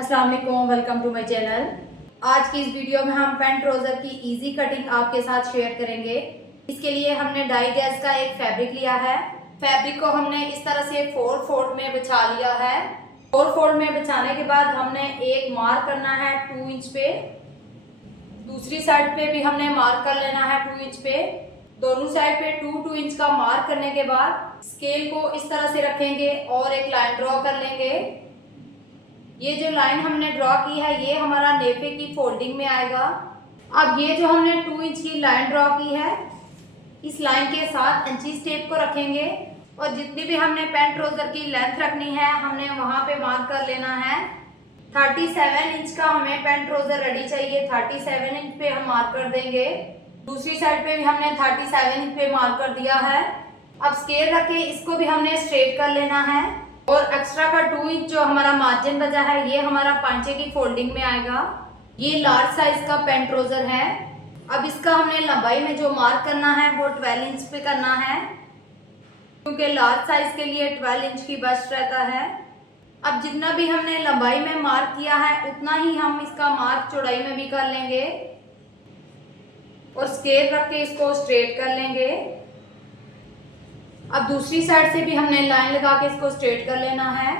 अस्सलाम वालेकुम, welcome to my channel. आज की इस वीडियो में हम पैंट ट्राउजर की इजी कटिंग आपके साथ शेयर करेंगे। इसके लिए हमने डाई गैस का एक फैब्रिक लिया है। फैब्रिक को हमने इस तरह से 4 फोल्ड में बिछा लिया है। 4 फोल्ड में बिछाने के बाद हमने एक मार्क करना है 2 इंच पे। दूसरी साइड पे भी हमने मार्क कर लेना है 2 इंच पे। दोनों साइड पे 2-2 इंच का मार्क करने के बाद स्केल को इस तरह से रखेंगे और एक लाइन ड्रॉ कर लेंगे। ये जो लाइन हमने ड्रॉ की है ये हमारा नेफे की फोल्डिंग में आएगा। अब ये जो हमने 2 इंच की लाइन ड्रॉ की है, इस लाइन के साथ इंचीज टेप को रखेंगे और जितनी भी हमने पैंट ट्राउजर की लेंथ रखनी है हमने वहां पे मार्क कर लेना है। 37 इंच का हमें पैंट ट्राउजर रेडी चाहिए। 37 इंच पे हम मार्क कर देंगे। दूसरी साइड पे भी हमने 37 इंच पे मार्क कर दिया है। अब स्केल रख के इसको भी हमने स्ट्रेट कर लेना है और एक्स्ट्रा का 2 इंच जो हमारा मार्जिन बचा है ये हमारा पांचे की फोल्डिंग में आएगा। ये लार्ज साइज का पैंट ट्राउजर है। अब इसका हमने लंबाई में जो मार्क करना है वो 12 इंच पे करना है, क्योंकि लार्ज साइज के लिए 12 इंच की बेस्ट रहता है। अब जितना भी हमने लंबाई में मार्क किया है उतना ही हम इसका मार्क चौड़ाई में भी कर लेंगे और स्केल रख के इसको स्ट्रेट कर लेंगे। अब दूसरी साइड से भी हमने लाइन लगा के इसको स्ट्रेट कर लेना है।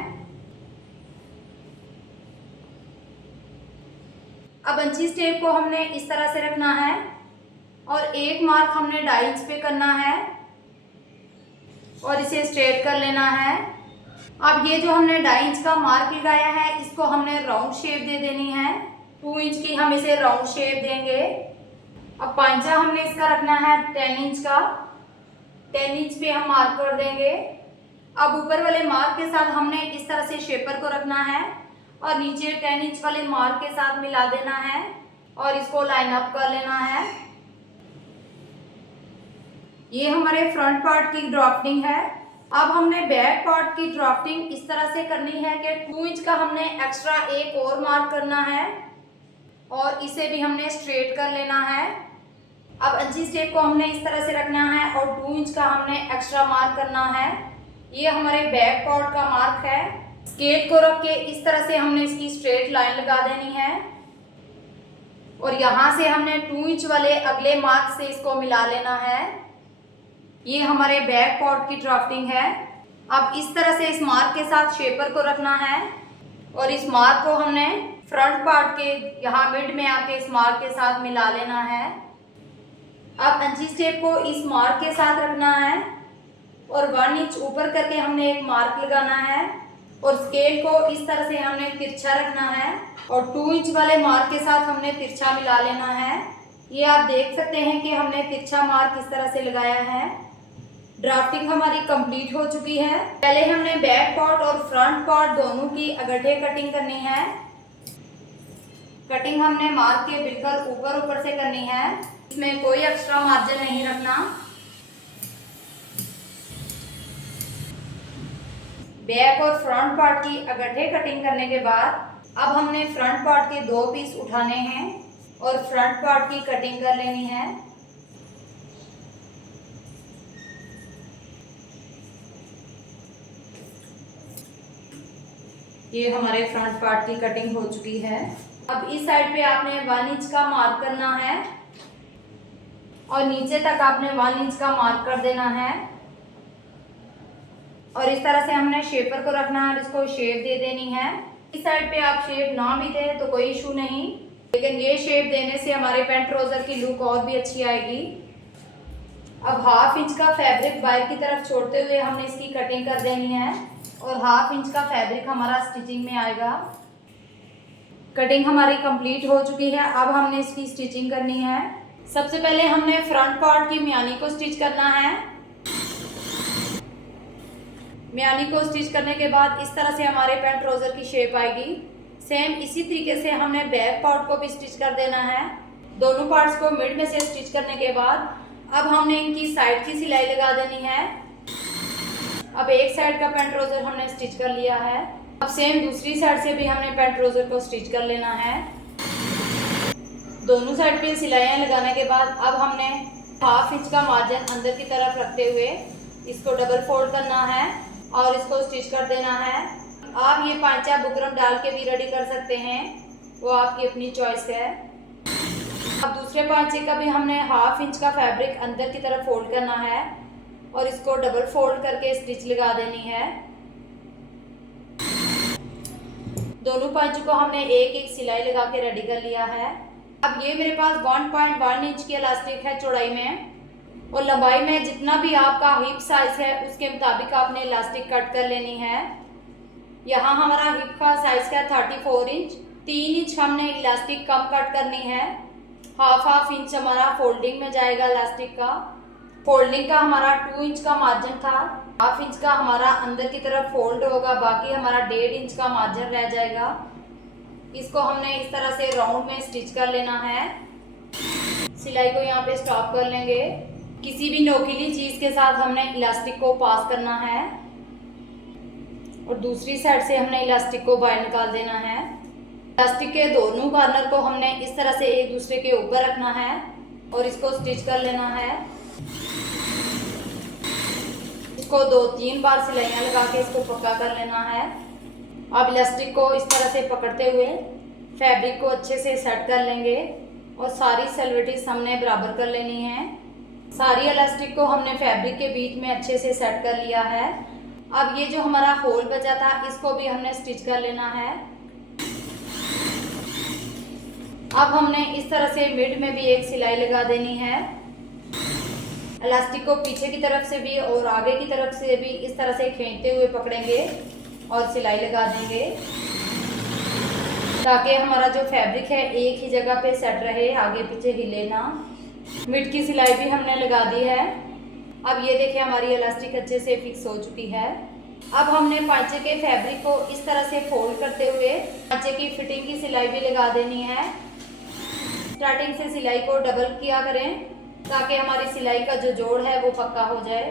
अब इंचीज टेप को हमने इस तरह से रखना है और एक मार्क हमने 2.5 इंच पे करना है और इसे स्ट्रेट कर लेना है। अब ये जो हमने 2.5 इंच का मार्क लगाया है इसको हमने राउंड शेप दे देनी है। 2 इंच की हम इसे राउंड शेप देंगे। अब पांचा हमने इसका रखना है 10 इंच का। 10 इंच पे हम मार्क कर देंगे। अब ऊपर वाले मार्क के साथ हमने इस तरह से शेपर को रखना है और नीचे 10 इंच वाले मार्क के साथ मिला देना है और इसको लाइन अप कर लेना है। ये हमारे फ्रंट पार्ट की ड्राफ्टिंग है। अब हमने बैक पार्ट की ड्राफ्टिंग इस तरह से करनी है कि 2 इंच का हमने एक्स्ट्रा एक और मार्क करना है और इसे भी हमने स्ट्रेट कर लेना है। अब इंचीज टेप को हमने इस तरह से रखना है और 2 इंच का हमने एक्स्ट्रा मार्क करना है। ये हमारे बैक पार्ट का मार्क है। स्केल को रख के इस तरह से हमने इसकी स्ट्रेट लाइन लगा देनी है और यहाँ से हमने 2 इंच वाले अगले मार्क से इसको मिला लेना है। ये हमारे बैक पार्ट की ड्राफ्टिंग है। अब इस तरह से इस मार्क के साथ शेपर को रखना है और इस मार्क को हमने फ्रंट पार्ट के यहाँ मिड में आके इस मार्क के साथ मिला लेना है। अब इंचीज टेप को इस मार्क के साथ रखना है और 1 इंच ऊपर करके हमने एक मार्क लगाना है और स्केल को इस तरह से हमने तिरछा रखना है और 2 इंच वाले मार्क के साथ हमने तिरछा मिला लेना है। ये आप देख सकते हैं कि हमने तिरछा मार्क इस तरह से लगाया है। ड्राफ्टिंग हमारी कंप्लीट हो चुकी है। पहले हमने बैक पार्ट और फ्रंट पार्ट दोनों की अगटे कटिंग करनी है। कटिंग हमने मार्क के बिल्कुल ऊपर से करनी है। इसमें कोई एक्स्ट्रा मार्जिन नहीं रखना। बैक और फ्रंट पार्ट की अगटे कटिंग करने के बाद अब हमने फ्रंट पार्ट के 2 पीस उठाने हैं और फ्रंट पार्ट की कटिंग कर लेनी है। ये हमारे फ्रंट पार्ट की कटिंग हो चुकी है। अब इस साइड पे आपने 1 इंच का मार्क करना है और नीचे तक आपने 1 इंच का मार्क कर देना है और इस तरह से हमने शेपर को रखना है और इसको शेप दे देनी है। इस साइड पे आप शेप ना भी दें तो कोई इशू नहीं, लेकिन ये शेप देने से हमारे पैंट ट्राउजर की लुक और भी अच्छी आएगी। अब 1/2 इंच का फैब्रिक बाहर की तरफ छोड़ते हुए हमने इसकी कटिंग कर देनी है और 1/2 इंच का फैब्रिक हमारा स्टिचिंग में आएगा। कटिंग हमारी कंप्लीट हो चुकी है। अब हमने इसकी स्टिचिंग करनी है। सबसे पहले हमने फ्रंट पार्ट की म्यानी को स्टिच करना है। म्यानी को स्टिच करने के बाद इस तरह से हमारे पैंट ट्राउजर की शेप आएगी। सेम इसी तरीके से हमने बैक पार्ट को भी स्टिच कर देना है। दोनों पार्ट्स को मिड में से स्टिच करने के बाद अब हमने इनकी साइड की सिलाई लगा देनी है। अब एक साइड का पैंट ट्राउजर हमने स्टिच कर लिया है। अब सेम दूसरी साइड से भी हमने पैंट ट्राउजर को स्टिच कर लेना है। दोनों साइड पे सिलाइयाँ लगाने के बाद अब हमने 1/2 इंच का मार्जिन अंदर की तरफ रखते हुए इसको डबल फोल्ड करना है और इसको स्टिच कर देना है। आप ये पांचा बुकरम डाल के भी रेडी कर सकते हैं, वो आपकी अपनी चॉइस है। अब दूसरे पांचे का भी हमने 1/2 इंच का फैब्रिक अंदर की तरफ फोल्ड करना है और इसको डबल फोल्ड करके स्टिच लगा देनी है। दोनों पांचों को हमने एक एक सिलाई लगा के रेडी कर लिया है। अब ये मेरे पास 1.1 इंच की इलास्टिक है चौड़ाई में, और लंबाई में जितना भी आपका हिप साइज है उसके मुताबिक आपने इलास्टिक कट कर लेनी है। यहाँ हमारा हिप का साइज है 34 इंच। 3 इंच हमने इलास्टिक कम कट करनी है। 1/2 इंच हमारा फोल्डिंग में जाएगा इलास्टिक का। फोल्डिंग का हमारा 2 इंच का मार्जिन था। 1/2 इंच का हमारा अंदर की तरफ फोल्ड होगा, बाकी हमारा 1.5 इंच का मार्जिन रह जाएगा। इसको हमने इस तरह से राउंड में स्टिच कर लेना है। सिलाई को यहाँ पे स्टॉप कर लेंगे। किसी भी नोकीली चीज के साथ हमने इलास्टिक को पास करना है और दूसरी साइड से हमने इलास्टिक को बाहर निकाल देना है। इलास्टिक के दोनों कॉर्नर को हमने इस तरह से एक दूसरे के ऊपर रखना है और इसको स्टिच कर लेना है। इसको 2-3 बार सिलाइयाँ लगा के इसको पक्का कर लेना है। अब इलास्टिक को इस तरह से पकड़ते हुए फैब्रिक को अच्छे से सेट कर लेंगे और सारी सलवटें हमने बराबर कर लेनी है। सारी इलास्टिक को हमने फैब्रिक के बीच में अच्छे से सेट कर लिया है। अब ये जो हमारा होल बचा था इसको भी हमने स्टिच कर लेना है। अब हमने इस तरह से मिड में भी एक सिलाई लगा देनी है। इलास्टिक को पीछे की तरफ से भी और आगे की तरफ से भी इस तरह से खींचते हुए पकड़ेंगे और सिलाई लगा देंगे ताकि हमारा जो फैब्रिक है एक ही जगह पे सेट रहे, आगे पीछे हिले ना। मिड की सिलाई भी हमने लगा दी है। अब ये देखिए हमारी इलास्टिक अच्छे से फिक्स हो चुकी है। अब हमने पांचे के फैब्रिक को इस तरह से फोल्ड करते हुए पांचे की फिटिंग की सिलाई भी लगा देनी है। स्टार्टिंग से सिलाई को डबल किया करें ताकि हमारी सिलाई का जो जोड़ है वो पक्का हो जाए।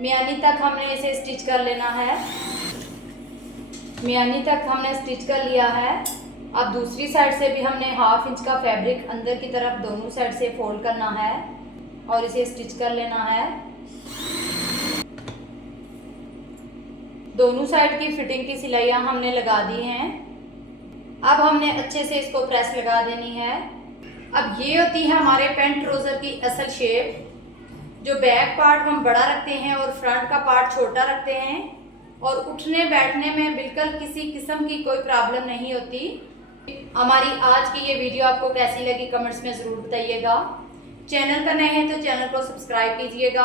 मियानी तक हमने इसे स्टिच कर लेना है। मियानी तक हमने स्टिच कर लिया है। अब दूसरी साइड से भी हमने 1/2 इंच का फैब्रिक अंदर की तरफ दोनों साइड से फोल्ड करना है और इसे स्टिच कर लेना है। दोनों साइड की फिटिंग की सिलाइयाँ हमने लगा दी हैं। अब हमने अच्छे से इसको प्रेस लगा देनी है। अब ये होती है हमारे पैंट ट्राउजर की असल शेप। जो बैक पार्ट हम बड़ा रखते हैं और फ्रंट का पार्ट छोटा रखते हैं और उठने बैठने में बिल्कुल किसी किस्म की कोई प्रॉब्लम नहीं होती। हमारी आज की ये वीडियो आपको कैसी लगी कमेंट्स में ज़रूर बताइएगा। चैनल पर नए हैं तो चैनल को सब्सक्राइब कीजिएगा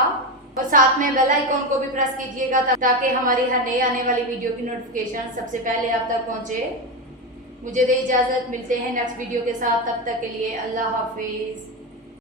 और साथ में बेल आइकॉन को भी प्रेस कीजिएगा ताकि हमारी हर नई आने वाली वीडियो की नोटिफिकेशन सबसे पहले आप तक पहुँचे। मुझे दे इजाज़त, मिलते हैं नेक्स्ट वीडियो के साथ। तब तक के लिए अल्लाह हाफिज़।